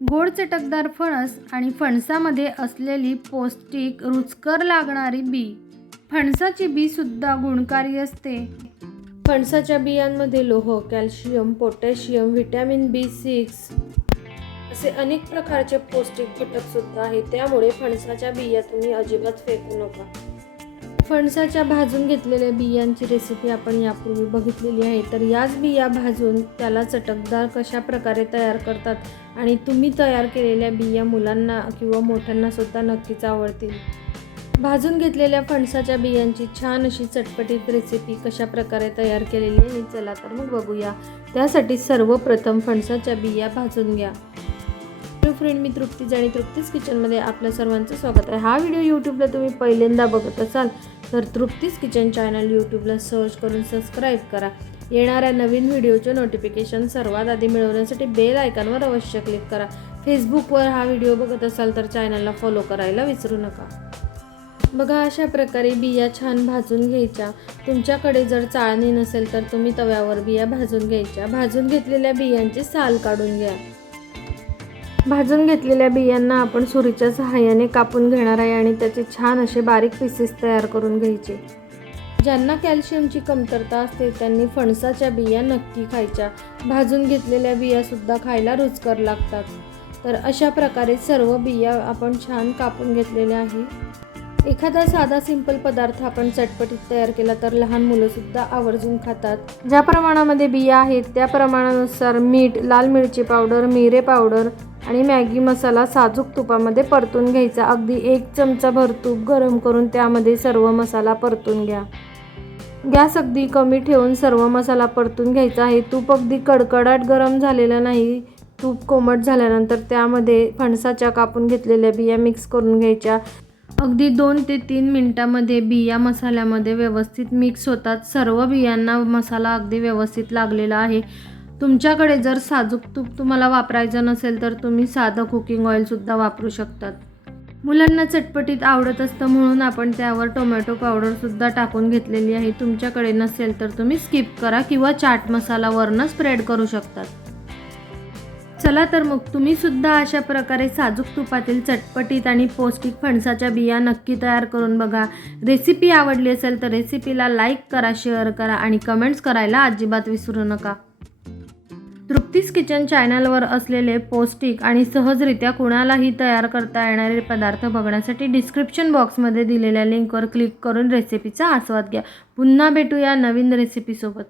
गोड चटकदार फणस आणि फणसामध्ये असलेली पौष्टिक रुचकर लागणारी बी. फणसाची बी सुद्धा गुणकारी असते. फणसाच्या बियांमध्ये लोह calcium potassium vitamin B six असे अनेक प्रकारचे पौष्टिक घटक सुद्धा आहेत. त्यामुळे फणसाच्या बिया तुम्ही अजिबात फेकू नका. फणसाच्या भाजून घेतलेल्या बियांची रेसिपी आपण यापूर्वी बघितलेली आहे. तर याच बिया भाजून त्याला चटकदार कशा प्रकारे तयार करतात आणि तुम्ही तयार केलेल्या बिया मुलांना किंवा मोठ्यांना सुद्धा नक्कीच आवडतील. भाजून घेतलेल्या फणसाच्या बियांची छान अशी चटपटीत रेसिपी कशा प्रकारे तयार केलेली आहे चला तर मग बघूया. त्यासाठी सर्वप्रथम फणसाच्या बिया भाजून घ्या. हॅलो फ्रेंड मी तृप्तीज आणि तृप्तीज किचनमध्ये आपल्या सर्वांचं स्वागत आहे. हा व्हिडिओ यूट्यूबला तुम्ही पहिल्यांदा बघत असाल तर तृप्तीज किचन चॅनल यूट्यूबला सर्च करून सबस्क्राईब करा. येणाऱ्या नवीन व्हिडिओचे नोटिफिकेशन सर्वात आधी मिळवण्यासाठी बेल आयकॉनवर अवश्य क्लिक करा. फेसबुकवर हा व्हिडिओ बघत असाल तर चॅनलला फॉलो करायला विसरू नका. बघा अशा प्रकारे बिया छान भाजून घ्यायच्या. तुमच्याकडे जर चाळणी नसेल तर तुम्ही तव्यावर बिया भाजून घ्यायच्या. भाजून घेतलेल्या बियांची साल काढून घ्या. भाजून घेतलेल्या बियांना आपण सुरीच्या सहाय्याने कापून घेणार आहे आणि त्याचे छान असे बारीक पीसेस तयार करून घ्यायचे. ज्यांना कॅल्शियमची कमतरता असते त्यांनी फणसाच्या बिया नक्की खायच्या. भाजून घेतलेल्या बियासुद्धा खायला रुचकर लागतात. तर अशा प्रकारे सर्व बिया आपण छान कापून घेतलेल्या आहे. एखादा साधा सिंपल पदार्थ आपण चटपटीत तयार केला तर लहान मुलंसुद्धा आवर्जून खातात. ज्या प्रमाणामध्ये बिया आहेत त्या प्रमाणानुसार मीठ लाल मिरची पावडर मिरे पावडर आणि मॅगी मसाला साजूक तुपामध्ये परतून घ्यायचा. अगदी एक चमचा भर तूप गरम करून त्यामध्ये सर्व मसाला परतून घ्या. गॅस अगदी कमी ठेवून सर्व मसाला परतून घ्यायचा आहे. तूप अगदी कडकडाट गरम झालेलं नाही. तूप कोमट झाल्यानंतर त्यामध्ये फणसाच्या कापून घेतलेल्या बिया मिक्स करून घ्यायच्या. अगदी दोन ते तीन मिनटामध्ये बिया मसाल्यामध्ये व्यवस्थित मिक्स होतात. सर्व बियांना मसाला अगदी व्यवस्थित लागलेला आहे. तुमच्याकडे जर साजूक तूप तुम्हाला वापरायचं नसेल तर तुम्ही साधं कुकिंग ऑइलसुद्धा वापरू शकतात. मुलांना चटपटीत आवडत असतं म्हणून आपण त्यावर टोमॅटो पावडरसुद्धा टाकून घेतलेली आहे. तुमच्याकडे नसेल तर तुम्ही स्किप करा किंवा चाट मसाला वरनं स्प्रेड करू शकतात. चला तर मग तुम्ही सुद्धा अशा प्रकारे साजूक तुपातील चटपटीत आणि पौष्टिक फणसाच्या बिया नक्की तयार करून बघा. रेसिपी आवडली असेल तर रेसिपीला लाईक करा शेअर करा आणि कमेंट्स करायला अजिबात विसरू नका. तृप्तीस किचन चॅनलवर असलेले पौष्टिक आणि सहजरित्या कुणालाही तयार करता येणारे पदार्थ बघण्यासाठी डिस्क्रिप्शन बॉक्समध्ये दिलेल्या लिंकवर क्लिक करून रेसिपीचा आस्वाद घ्या. पुन्हा भेटूया नवीन रेसिपीसोबत